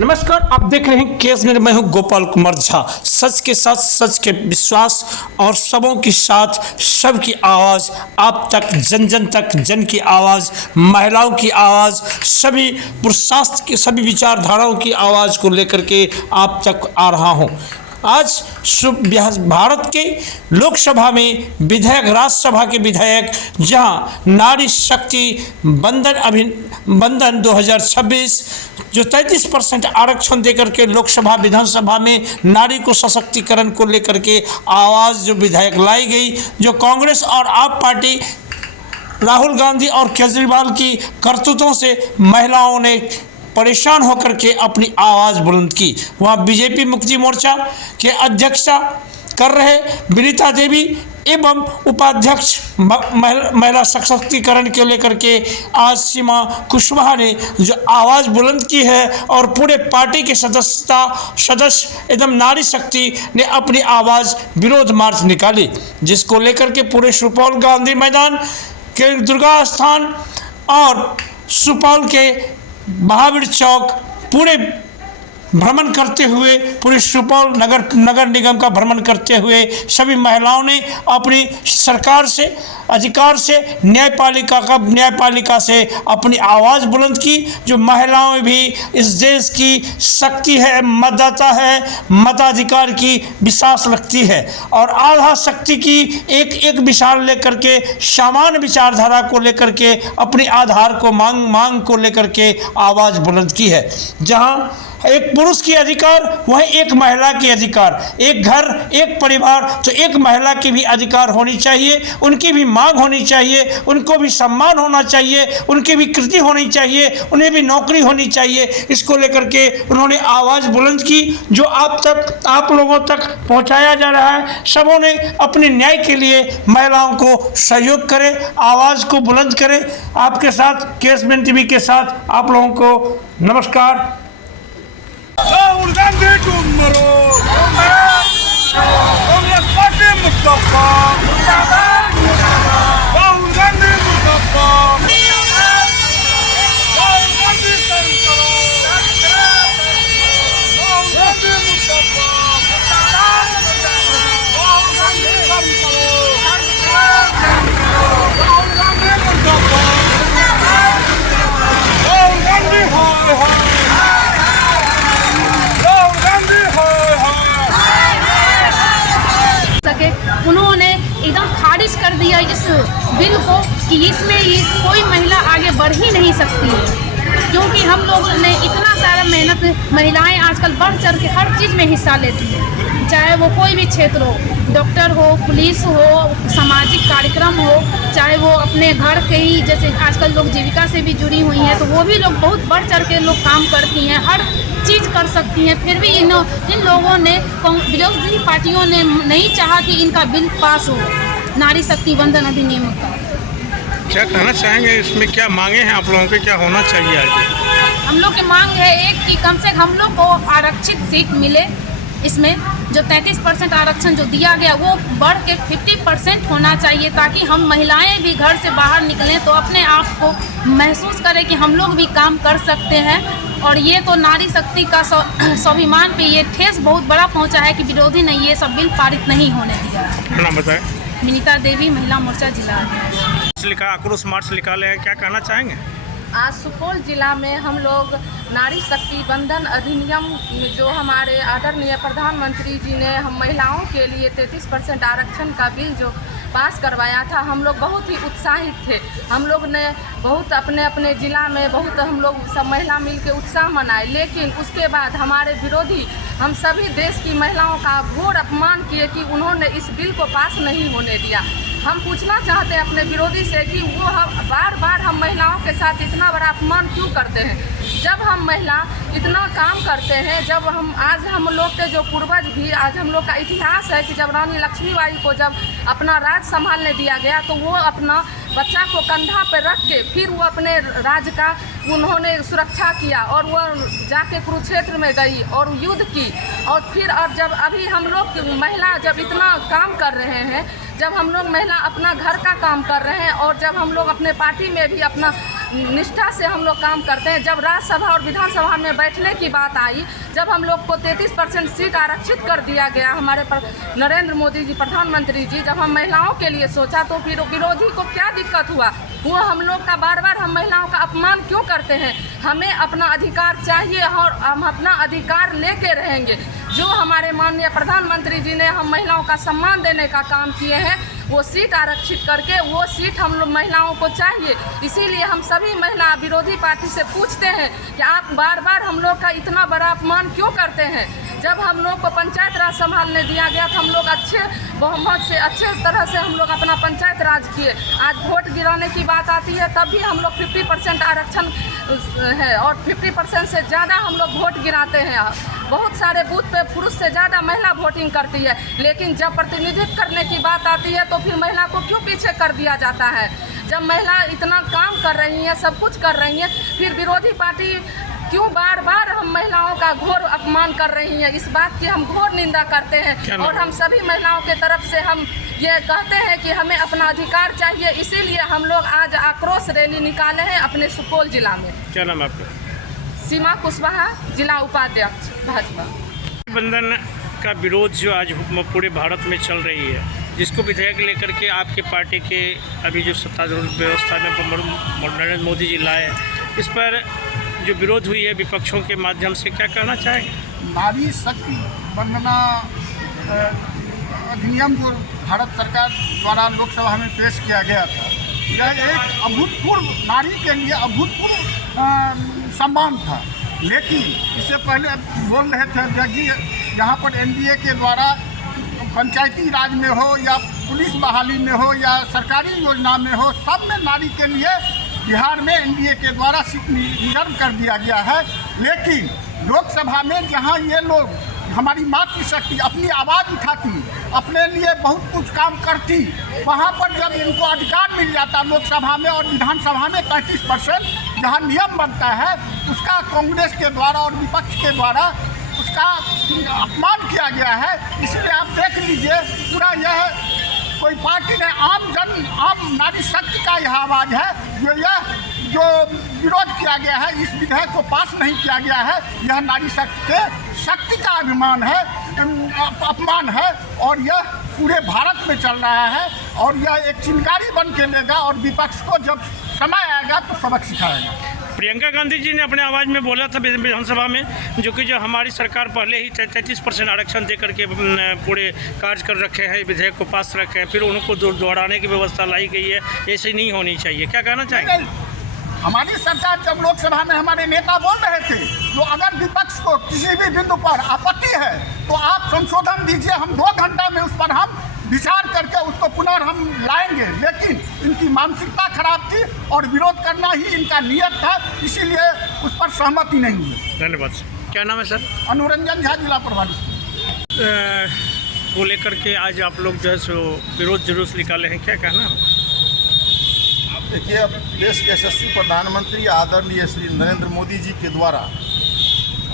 नमस्कार, आप देख रहे हैं केस में मैं हूं गोपाल कुमार झा। सच के साथ सच के विश्वास और सबों के साथ सबकी आवाज़ आप तक, जन जन तक, जन की आवाज़, महिलाओं की आवाज़, सभी पुरुषार्थ की सभी विचारधाराओं की आवाज़ को लेकर के आप तक आ रहा हूं। आज भारत के लोकसभा में विधायक, राज्यसभा के विधायक, जहां नारी शक्ति बंधन 2026 जो 33% आरक्षण देकर के लोकसभा विधानसभा में नारी को सशक्तिकरण को लेकर के आवाज़ जो विधायक लाई गई, जो कांग्रेस और आप पार्टी राहुल गांधी और केजरीवाल की करतूतों से महिलाओं ने परेशान होकर के अपनी आवाज़ बुलंद की। वहाँ बीजेपी मुक्ति मोर्चा के अध्यक्षा कर रहे विनीता देवी एवं उपाध्यक्ष महिला सशक्तिकरण के लेकर के आज सीमा कुशवाहा ने जो आवाज़ बुलंद की है और पूरे पार्टी के सदस्य एवं नारी शक्ति ने अपनी आवाज़ विरोध मार्च निकाली, जिसको लेकर के पूरे सुपौल गांधी मैदान के दुर्गा स्थान और सुपौल के महावीर चौक पूरे भ्रमण करते हुए, पूरे सुपौल नगर निगम का भ्रमण करते हुए सभी महिलाओं ने अपनी सरकार से, अधिकार से, न्यायपालिका से अपनी आवाज़ बुलंद की। जो महिलाएं भी इस देश की शक्ति है, मतदाता है, मताधिकार की विश्वास रखती है और आधा शक्ति की एक विचार लेकर के, समान विचारधारा को लेकर के अपने आधार को मांग को लेकर के आवाज़ बुलंद की है। जहां एक पुरुष की अधिकार, वह एक महिला की अधिकार, एक घर, एक परिवार, तो एक महिला की भी अधिकार होनी चाहिए, उनकी भी मांग होनी चाहिए, उनको भी सम्मान होना चाहिए, उनकी भी कृति होनी चाहिए, उन्हें भी नौकरी होनी चाहिए। इसको लेकर के उन्होंने आवाज़ बुलंद की, जो आप लोगों तक पहुंचाया जा रहा है। सबों ने अपने न्याय के लिए महिलाओं को सहयोग करें, आवाज़ को बुलंद करें। आपके साथ केसमैन टीवी के साथ आप लोगों को नमस्कार। राहुल गांधी तुम मरो, कांग्रेस पार्टी मुर्दाबाद, राहुल गांधी मुर्दाबाद, राहुल गांधी सही करो, राहुल गांधी मुर्दाबाद, राहुल गांधी सही करो, राहुल गांधी मुर्दाबाद, राहुल गांधी हाय हाय, उन्होंने एकदम खारिज कर दिया इस बिल को कि इसमें ये कोई महिला आगे बढ़ ही नहीं सकती है, क्योंकि हम लोग ने इतना सारा मेहनत, महिलाएं आजकल बढ़ चढ़ के हर चीज़ में हिस्सा लेती हैं, चाहे वो कोई भी क्षेत्र हो, डॉक्टर हो, पुलिस हो, सामाजिक कार्यक्रम हो, चाहे वो अपने घर के ही, जैसे आजकल लोग जीविका से भी जुड़ी हुई हैं, तो वो भी लोग बहुत बढ़ चढ़ के लोग काम करती हैं, हर चीज़ कर सकती हैं। फिर भी इन लोगों ने, विरोधी पार्टियों ने नहीं चाहा कि इनका बिल पास हो, नारी शक्ति बंधन अधिनियम का। क्या कहना चाहेंगे, इसमें क्या मांगे हैं आप लोगों के, क्या होना चाहिए आगे? हम लोग की मांग है एक कि कम से कम हम लोग को आरक्षित सीट मिले। इसमें जो 33% आरक्षण जो दिया गया वो बढ़ के 50% होना चाहिए, ताकि हम महिलाएं भी घर से बाहर निकलें तो अपने आप को महसूस करें कि हम लोग भी काम कर सकते हैं। और ये तो नारी शक्ति का स्वाभिमान पे ये ठेस बहुत बड़ा पहुंचा है कि विरोधी ने ये सब बिल पारित नहीं होने दिया है। नाम बताएं। विनीता देवी, महिला मोर्चा जिला अध्यक्ष। आक्रोश मार्च निकाले हैं, क्या कहना चाहेंगे? आज सुपौल जिला में हम लोग नारी शक्ति बंधन अधिनियम जो हमारे आदरणीय प्रधानमंत्री जी ने हम महिलाओं के लिए 33% आरक्षण का बिल जो पास करवाया था, हम लोग बहुत ही उत्साहित थे। हम लोग ने बहुत अपने ज़िला में बहुत हम लोग सब महिला मिल के उत्साह मनाए, लेकिन उसके बाद हमारे विरोधी हम सभी देश की महिलाओं का घोर अपमान किए कि उन्होंने इस बिल को पास नहीं होने दिया। हम पूछना चाहते हैं अपने विरोधी से कि वो बार बार हम महिलाओं के साथ इतना बड़ा अपमान क्यों करते हैं, जब हम महिला इतना काम करते हैं। जब आज हम लोग के जो पूर्वज भी, आज हम लोग का इतिहास है कि जब रानी लक्ष्मीबाई को जब अपना राज संभालने दिया गया तो वो अपना बच्चा को कंधा पर रख के फिर वो अपने राज्य का उन्होंने सुरक्षा किया और वो जाके कुरुक्षेत्र में गई और युद्ध की। और फिर अब जब अभी हम लोग महिला जब इतना काम कर रहे हैं, जब हम लोग महिला अपना घर का काम कर रहे हैं और जब हम लोग अपने पार्टी में भी अपना निष्ठा से हम लोग काम करते हैं। जब राज्यसभा और विधानसभा में बैठने की बात आई, जब हम लोग को 33% सीट आरक्षित कर दिया गया हमारे नरेंद्र मोदी जी प्रधानमंत्री जी, जब हम महिलाओं के लिए सोचा तो फिर विरोधी को क्या दिक्कत हुआ? वो हम लोग का बार बार हम महिलाओं का अपमान क्यों करते हैं? हमें अपना अधिकार चाहिए और हम अपना अधिकार लेके रहेंगे। जो हमारे माननीय प्रधानमंत्री जी ने हम महिलाओं का सम्मान देने का काम किए हैं, वो सीट आरक्षित करके वो सीट हम लोग महिलाओं को चाहिए। इसीलिए हम सभी महिला विरोधी पार्टी से पूछते हैं कि आप बार बार हम लोग का इतना बड़ा अपमान क्यों करते हैं? जब हम लोग को पंचायत राज संभालने दिया गया तो हम लोग अच्छे बहुमत से अच्छे तरह से हम लोग अपना पंचायत राज किए। आज वोट गिराने की बात आती है तब भी हम लोग 50% आरक्षण है और 50% से ज़्यादा हम लोग वोट गिराते हैं। बहुत सारे बूथ पे पुरुष से ज़्यादा महिला वोटिंग करती है, लेकिन जब प्रतिनिधित्व करने की बात आती है तो फिर महिला को क्यों पीछे कर दिया जाता है? जब महिला इतना काम कर रही हैं, सब कुछ कर रही हैं, फिर विरोधी पार्टी क्यों बार बार हम महिलाओं का घोर अपमान कर रही हैं? इस बात की हम घोर निंदा करते हैं और हम सभी महिलाओं के तरफ से हम ये कहते हैं कि हमें अपना अधिकार चाहिए। इसीलिए हम लोग आज आक्रोश रैली निकाले हैं अपने सुपौल जिला में। क्या नाम है आपका? सीमा कुशवाहा, जिला उपाध्यक्ष भाजपा। बंधन का विरोध जो आज पूरे भारत में चल रही है, जिसको विधेयक लेकर के आपके पार्टी के अभी जो सत्तारूढ़ व्यवस्था में नरेंद्र मोदी जी लाए, इस पर जो विरोध हुई है विपक्षों के माध्यम से, क्या कहना चाहेंगे? नारी शक्ति वंदना अधिनियम जो भारत सरकार द्वारा लोकसभा में पेश किया गया था, यह एक अभूतपूर्व नारी के लिए अभूतपूर्व सम्मान था। लेकिन इससे पहले बोल रहे थे कि यहाँ पर एनडीए के द्वारा पंचायती राज में हो या पुलिस बहाली में हो या सरकारी योजना में हो, सब में नारी के लिए बिहार में एनडीए के द्वारा सीट रिजर्व कर दिया गया है। लेकिन लोकसभा में जहाँ ये लोग हमारी मातृशक्ति अपनी आवाज़ उठाती, अपने लिए बहुत कुछ काम करती, वहाँ पर जब इनको अधिकार मिल जाता लोकसभा में और विधानसभा में 33% जहाँ नियम बनता है, उसका कांग्रेस के द्वारा और विपक्ष के द्वारा उसका अपमान किया गया है। इसलिए आप देख लीजिए, पूरा यह कोई पार्टी ने आम नारी शक्ति का यह आवाज़ है जो विरोध किया गया है, इस विधेयक को पास नहीं किया गया है। यह नारी शक्ति का अभिमान है, अपमान है और यह पूरे भारत में चल रहा है और यह एक चिंगारी बन के लेगा और विपक्ष को जब समय आएगा तो सबक सिखाएगा। प्रियंका गांधी जी ने अपने आवाज़ में बोला था विधानसभा में, जो हमारी सरकार पहले ही 33% आरक्षण दे करके पूरे कार्य कर रखे हैं, विधेयक को पास रखे हैं, फिर उनको दोहराने की व्यवस्था लाई गई है, ऐसी नहीं होनी चाहिए। क्या कहना चाहेंगे? हमारी सरकार जब लोकसभा में हमारे नेता बोल रहे थे, तो अगर विपक्ष को किसी भी बिंदु पर आपत्ति है तो आप संशोधन दीजिए, हम 2 घंटा में उस पर हम विचार करके उसको पुनः हम लाएंगे। लेकिन इनकी मानसिकता खराब थी और विरोध करना ही इनका नियत था, इसीलिए उस पर सहमति नहीं हुई। धन्यवाद सर। क्या नाम है सर? अनुरंजन झा, जिला प्रभारी को लेकर के आज आप लोग जो है सो विरोध जुलूस निकाले हैं, क्या कहना है? देखिए, अब देश के यशस्वी प्रधानमंत्री आदरणीय श्री नरेंद्र मोदी जी के द्वारा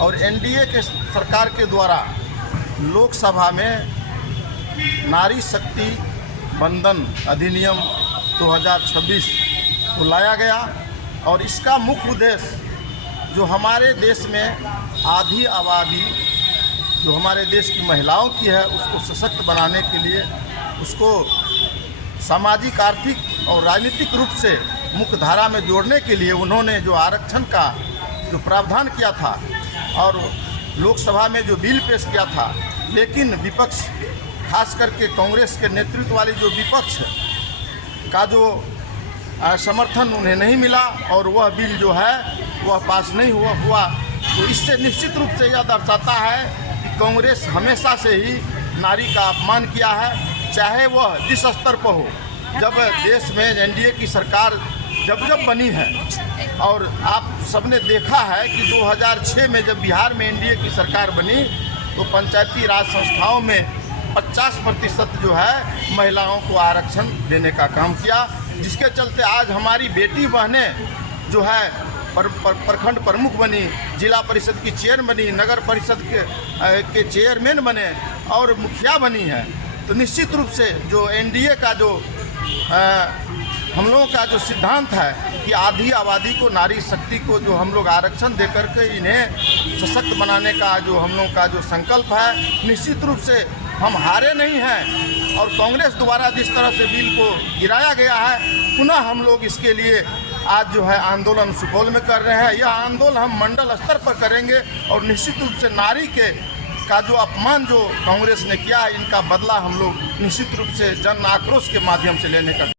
और एनडीए के सरकार के द्वारा लोकसभा में नारी शक्ति वंदन अधिनियम 2026 को लाया गया और इसका मुख्य उद्देश्य जो हमारे देश में आधी आबादी जो हमारे देश की महिलाओं की है, उसको सशक्त बनाने के लिए, उसको सामाजिक, आर्थिक और राजनीतिक रूप से मुख्य धारा में जोड़ने के लिए उन्होंने जो आरक्षण का जो प्रावधान किया था और लोकसभा में जो बिल पेश किया था, लेकिन विपक्ष, खास करके कांग्रेस के नेतृत्व वाली जो विपक्ष का जो समर्थन उन्हें नहीं मिला और वह बिल जो है वह पास नहीं हुआ। तो इससे निश्चित रूप से यह दर्शाता है कि कांग्रेस हमेशा से ही नारी का अपमान किया है, चाहे वह जिस स्तर पर हो। जब देश में एनडीए की सरकार जब बनी है और आप सबने देखा है कि 2006 में जब बिहार में एनडीए की सरकार बनी तो पंचायती राज संस्थाओं में 50% जो है महिलाओं को आरक्षण देने का काम किया, जिसके चलते आज हमारी बेटी बहनें जो है प्रखंड प्रमुख बनी, जिला परिषद की चेयर बनी, नगर परिषद के चेयरमैन बने और मुखिया बनी है। तो निश्चित रूप से जो एनडीए का जो हम लोगों का जो सिद्धांत है कि आधी आबादी को, नारी शक्ति को जो हम लोग आरक्षण दे करके इन्हें सशक्त बनाने का जो हम लोग का जो संकल्प है, निश्चित रूप से हम हारे नहीं हैं। और कांग्रेस द्वारा जिस तरह से बिल को गिराया गया है, पुनः हम लोग इसके लिए आज जो है आंदोलन सुपौल में कर रहे हैं। यह आंदोलन हम मंडल स्तर पर करेंगे और निश्चित रूप से नारी के का जो अपमान जो कांग्रेस ने किया, इनका बदला हम लोग निश्चित रूप से जन आक्रोश के माध्यम से लेने का